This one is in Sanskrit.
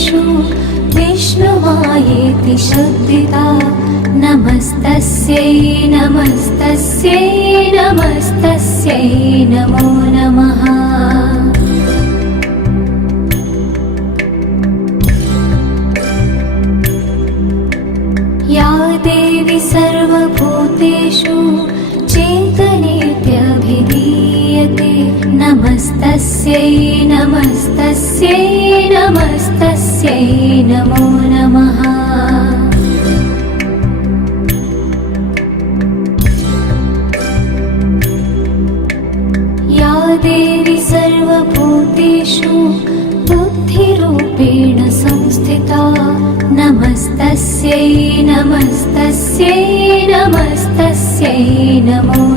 भूतेषु विष्णुमायेति शब्दिता नमस्तस्यै नमस्तस्यै नमस्तस्यै नमो नमः। या देवी सर्वभूतेषु चेतनेत्यभिधीयते नमस्तस्यै नमस्तस्यै नमस्तस्यै नमो नमः। या देवी सर्वभूतेषु बुद्धिरूपेण संस्थिता नमस्तस्यै नमस्तस्यै नमस्तस्यै नमो